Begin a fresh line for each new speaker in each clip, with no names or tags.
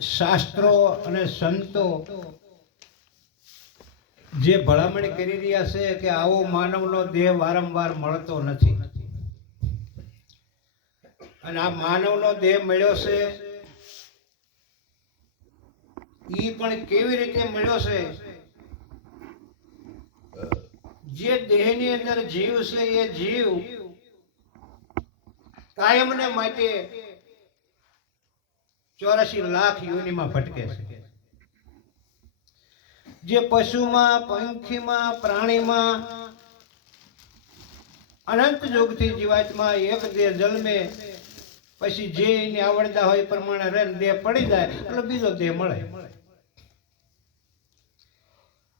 શાસ્ત્રો અને સંતો જે ભલામણ કરી રહ્યા છે કે આવો માનવનો દેહ વારંવાર મળતો નથી. અને આ માનવનો દેહ મળ્યો છે એ પણ કેવી રીતે મળ્યો છે? જે દેહની અંદર જીવ છે એ જીવ કાયમને માટે ચોરાશી લાખ યોનિમાં ભટકે છે. જે પશુમાં, પંખીમાં, પ્રાણીમાં અનંત જોગથી જીવાતમાં એક દેહ જન્મે, પછી જે એને આવડતા હોય પ્રમાણે રહે દેહ પડી જાય, એટલે બીજો દેહ મળે.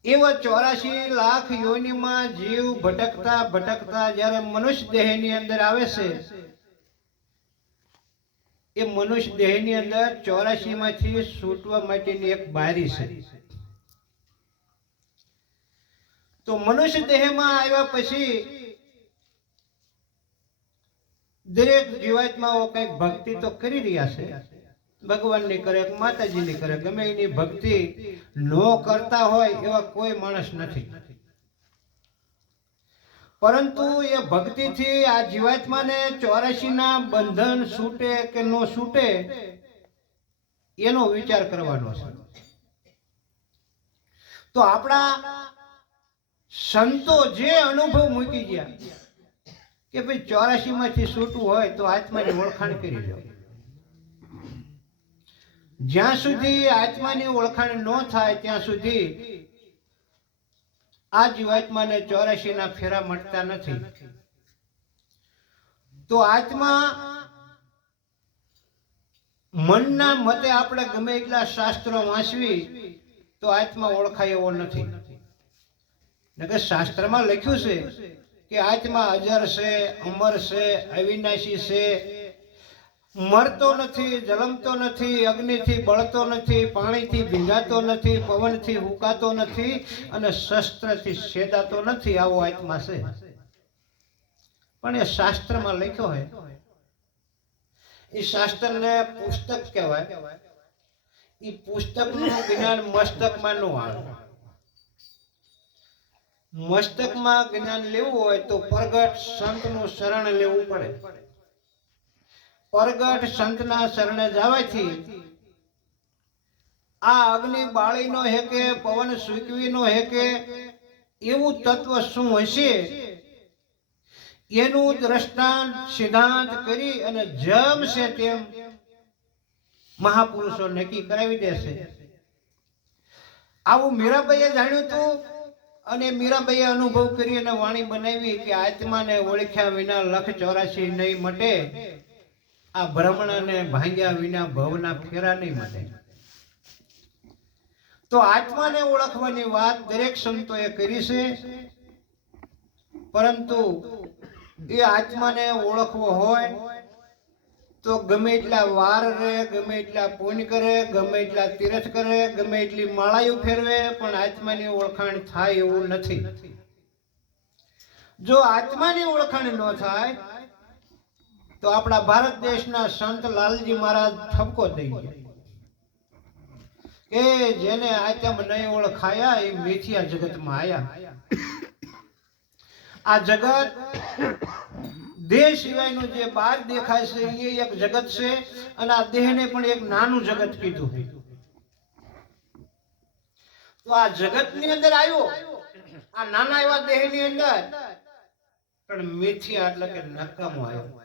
એવા ચોરાશી લાખ યોનિમાં જીવ ભટકતા ભટકતા જ્યારે મનુષ્ય દેહની અંદર આવે છે એ મનુષ્ય દેહની અંદર ચોરાશી માંથી છૂટવા માટેની એક બારી છે. તો મનુષ્ય દેહમાં આવ્યા પછી દરેક જીવાત્માઓ કંઈક ભક્તિ તો કરી રહ્યા છે. ભગવાનની કરે, માતાજીની કરે, ગમે એની ભક્તિ ન કરતા હોય એવા કોઈ માણસ નથી. પરંતુ એ ભક્તિથી આ જીવાત્માને ચોરાશીના બંધન છૂટે કે નો છૂટે, એનો વિચાર કરવાનો છે. તો આપણા સંતો જે અનુભવ મૂકી ગયા કે ભાઈ ચોરાશી માંથી છૂટવું હોય તો આત્માની ઓળખાણ કરી લો. જ્યાં સુધી આત્માની ઓળખાણ ન થાય ત્યાં સુધી આ જીવાત્માને ચોરાશી ના ફેરા મળતા નથી. તો આત્મા મનના મતે આપણે ગમે એટલા શાસ્ત્રો વાંચવી, તો આત્મા ઓળખાય એવો નથી. નકર શાસ્ત્રમાં લખ્યું છે કે આત્મા અજર છે, અમર છે, અવિનાશી છે મરતો નથી, જલમતો નથી, અગ્નિથી બળતો નથી, પાણીથી ભીંગાતો નથી, પવનથી હુકાતો નથી અને શસ્ત્રથી છેદાતો નથી. આવો આત્મા છે. પણ એ શાસ્ત્રમાં લખ્યો હોય. એ શાસ્ત્રને પુસ્તક કહેવાય. એ પુસ્તકનું જ્ઞાન મસ્તકમાં ન આવે. મસ્તકમાં જ્ઞાન લેવું હોય તો પ્રગટ સંતનું શરણ લેવું પડે. પ્રગટ સંતના શરણે જવાથી આ અગ્નિ બાળીનો હેકે, પવન સ્વીકવીનો હેકે, એવું તત્વ શું હશે? એનું દ્રષ્ટાંત સિદ્ધાંત કરી અને જમ છે તેમ મહાપુરુષો નક્કી કરાવી દેશે. આવું મીરાબાઈએ જાણ્યું હતું અને મીરાબાઈએ અનુભવ કરી અને વાણી બનાવી કે આત્માને ઓળખ્યા વિના લખ ચોરાશી નહીં મટે. આ ભ્રમણને ભાંગ્યા વિના ભવના ફેરા નહીં મળે. તો આત્માને ઓળખવાની વાત દરેક સંતોએ કરી છે, પરંતુ એ આત્માને ઓળખવો હોય તો ગમે એટલા વાર રહે, ગમે એટલા પૂન કરે, ગમે એટલા તીરથ કરે, ગમે એટલી માળાયું ફેરવે, પણ આત્માની ઓળખાણ થાય એવું નથી. જો આત્માની ઓળખાણ ન થાય તો આપણા ભારત દેશના સંત લાલજી મહારાજ ઠપકો દઈ ગયો. કે જેને આત્મ નહીં ઓળખાયા એ મેથિયા જગતમાં આયા. આ જગત દેહ સિવાયનું જે બહાર દેખાય છે, એ એક જગત છે અને આ દેહને પણ એક નાનું જગત કીધું. તો આ જગતની અંદર આવ્યો. આ નાના એવા દેહની અંદર. પણ મેથિયા એટલે કે નકામો આવ્યો.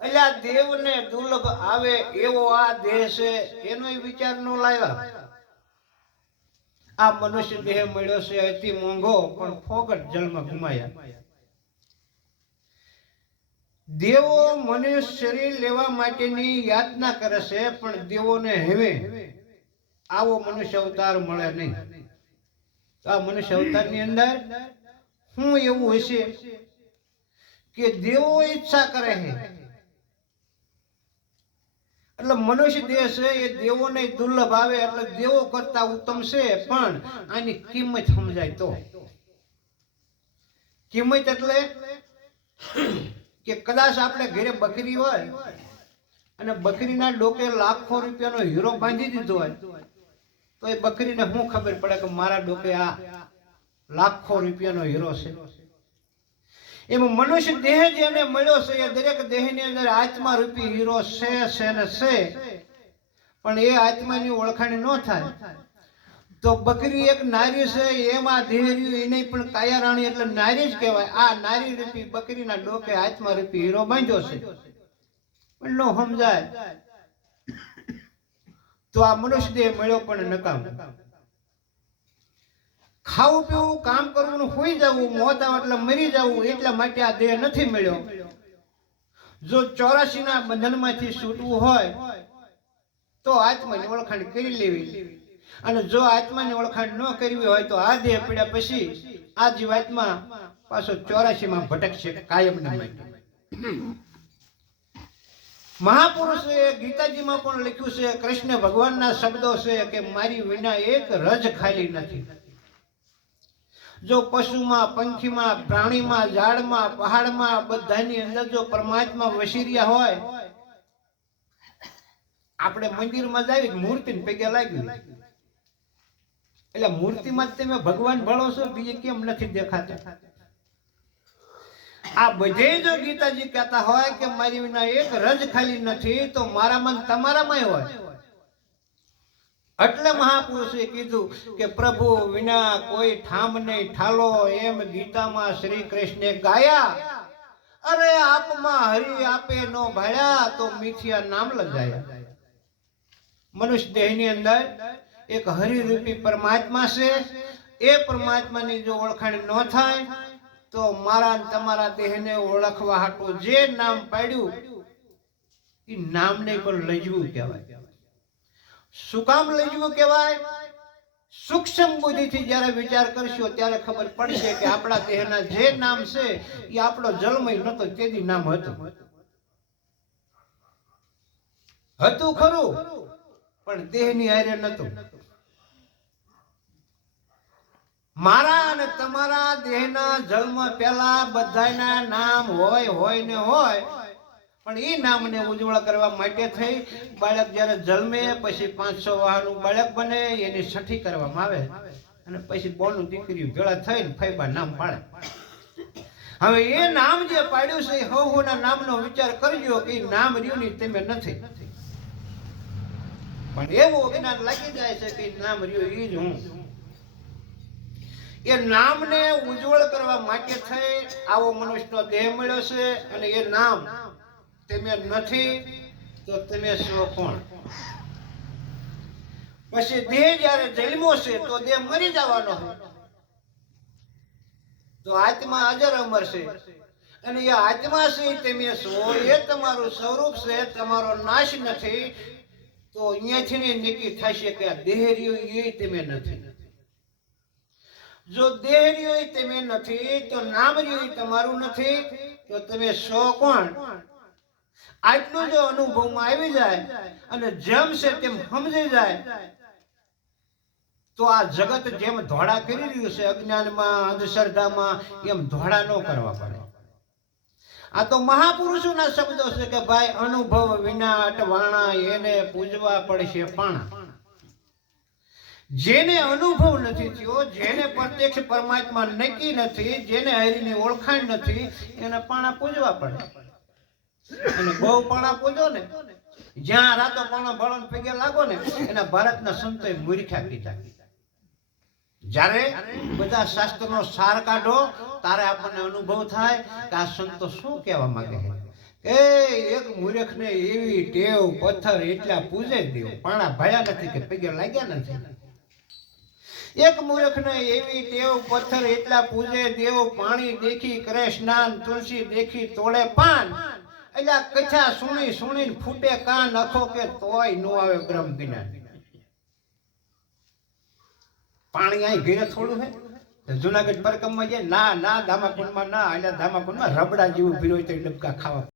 એટલે આ દેવને દુર્લભ આવે એવો આ દેહ છે, એનો વિચાર નો લાવ્યા. આ મનુષ્ય દેહ મળ્યો છે અતિ મોંઘો, પણ ફોકટ જલમાં ગુમાયા. દેવો મનુષ્ય શરીર લેવા માટેની યાતના કરે છે, પણ દેવોને હેવે આવો મનુષ્ય અવતાર મળે નહીં. આ મનુષ્ય અવતારની અંદર શું એવું હશે કે દેવો ઈચ્છા કરે છે. એટલે મનુષ્ય દેહ છે, એ દેવોને દુર્લભ આવે એટલે દેવો કરતા ઉત્તમ છે, પણ આની કિંમત સમજાય તો. કિંમત એટલે કે કદાચ આપણે ઘરે બકરી હોય અને બકરીના ડોકે લાખો રૂપિયાનો હીરો બાંધી દીધો હોય, તો એ બકરીને શું ખબર પડે કે મારા ડોકે આ લાખો રૂપિયાનો હીરો છે? એમાં મનુષ્ય દેહ જેને મળ્યો છે. એ દરેક દેહની અંદર આત્મા રૂપી હીરો છે છે ને છે. પણ એ આત્માની ઓળખાણ ન થાય. તો બકરી એક નારી છે, એમાં દેહર્યું એને પણ કાયારાણી એટલે નારી જ કહેવાય. આ નારી રૂપી બકરીના ડોકે આત્મા રૂપી હીરો બાંધ્યો છે. પણ ન સમજાય. તો આ મનુષ્ય દેહ મળ્યો પણ નકામ. ખાવું પીવું, કામ કરવું સુઈ જવું, મોત એટલે મરી જવું, એટલા માટે આ દેહ નથી મળ્યો. જો ચોરાશી ના બંધનમાંથી છૂટવું હોય, તો આત્માની ઓળખાણ કરી લેવી. અને જો આત્માની ઓળખાણ ન કરવી હોય, તો આ દેહ પીડ્યા પછી આ જીવાત્મા પાછો ચોરાશી માં ભટકશે, કાયમ ના માટે. મહાપુરુષે ગીતાજીમાં પણ લખ્યું છે, કૃષ્ણ ભગવાનના શબ્દો છે કે મારી વિના એક રજ ખાલી નથી. જો પશુમાં, પંખીમાં, પ્રાણીમાં, ઝાડમાં, પહાડમાં, બધાની અંદર જો પરમાત્મા વસીર્યા હોય, આપણે મંદિરમાં જાવી મૂર્તિને પગે લાગ્યું. એટલે મૂર્તિમાં તમે ભગવાન ભળો છો, બીજે કેમ નથી દેખાતા? આ બધે જો ગીતાજી કહેતા હોય કે મારી વિના એક રજ ખાલી નથી, તો મારામાં મન તમારામાં હોય. એટલે મહાપુરુષે કીધું કે પ્રભુ વિના કોઈ ઠામ નહીં, ઠાલો, એમ ગીતામાં શ્રી કૃષ્ણે ગાયા. અરે આપમાં હરિ આપે નો ભાળ્યા તો મીઠિયા નામ લજાયા મનુષ્ય દેહની અંદર એક હરિરૂપી પરમાત્મા છે. એ પરમાત્માની જો ઓળખાણ ન થાય, તો મારા તમારા દેહને ઓળખવા હાટું જે નામ પાડ્યું એ નામને પણ લજવું કહેવાય. શું કામ જવું કહેવાય? સૂક્ષ્મ બુદ્ધિથી જ્યારે વિચાર કરશો ત્યારે ખબર પડશે કે આપણા દેહના જે નામ છે એ આપણો જન્મય નતો તેથી નામ હતું. હતું ખરું, પણ દેહની હારે નતું મારા અને તમારા દેહના જન્મ પહેલા બધાના નામ હોય હોય ને હોય પણ એ નામને ઉજ્જવળ કરવા માટે થઈ. બાળક જ્યારે જન્મે, પછી પાંચસો વાહનું બાળક બને, એની છઠ્ઠી કરવામાં આવે. અને પછી બોનું દીકરીઓ ભેળા થઈને ફૈબા નામ પાડે. હવે એ નામ જે પાડ્યું છે, એ નામનો વિચાર કરજો કે નામ રહ્યું ની તમે નથી. પણ એવું અજ્ઞાન લાગી જાય છે કે નામ રહ્યું એ જ હું. એ નામને ઉજ્જવળ કરવા માટે થઈ. આવો મનુષ્યનો દેહ મળ્યો છે અને એ નામ તમે નથી, તો તમે છો કોણ? પછી દેહ જ્યારે જન્મો છે, તો દેહ મરી જવાનો તો આત્મા અજર અમર છે. અને એ આત્મા છે, તમે છો, એ તમારું સ્વરૂપ છે, તમારો નાશ નથી. તો અહીંયાથી ને નક્કી થશે કે આ દેહ રહ્યો એ તમે નથી. જો દેહ રહ્યો તમે નથી, તો નામ રહ્યું તમારું નથી, તો તમે છો કોણ? આટલું જો અનુભવમાં આવી જાય અને જેમ છે તેમ સમજી જાય. તો આ જગત જેમ ધોળા કરી રહ્યું છે અજ્ઞાનમાં અંધશ્રદ્ધામાં એમ ધોળા ન કરવા પડે. આ તો મહાપુરુષોના શબ્દો છે કે ભાઈ અનુભવ વિના અટવાણા એને પૂજવા પડશે પાણા. જેને અનુભવ નથી થયો જેને પ્રત્યક્ષ પરમાત્મા નક્કી નથી જેને હરિની ઓળખાણ નથી એને પાણા પૂજવા પડે. અને બહુ પાણા પૂજો ને, જ્યાં રાતો પાણો ભળો પગે લાગો ને, એના ભારતના સંતોએ મૂર્ખા કીધા. જ્યારે બધા શાસ્ત્રનો સાર કાઢો તારે આપણને અનુભવ થાય કે આ સંતો શું કહેવા માંગે એ એક મૂર્ખને એવી ટેવ, પથ્થર, એટલા પૂજે દેવ. પાણા ભયા નથી કે પગે લાગ્યા નથી. એક મૂર્ખને એવી ટેવ, પથ્થર, એટલા પૂજે દેવ. પાણી દેખી કરે સ્નાન, તુલસી દેખી, તોડે પાન. એટલે કથા સુણી સુણી ફૂટે કાન નખો કે તોય નો આવે બ્રહ્મ જ્ઞાન પાણી અહીં ઘીરે થોડું હે. જુનાગઢ બરકમમાં જાય, ના ના ધામાકુંડમાં ના એટલે ધામાકુંડમાં રબડા જેવું ભીરો ડબકા ખાવા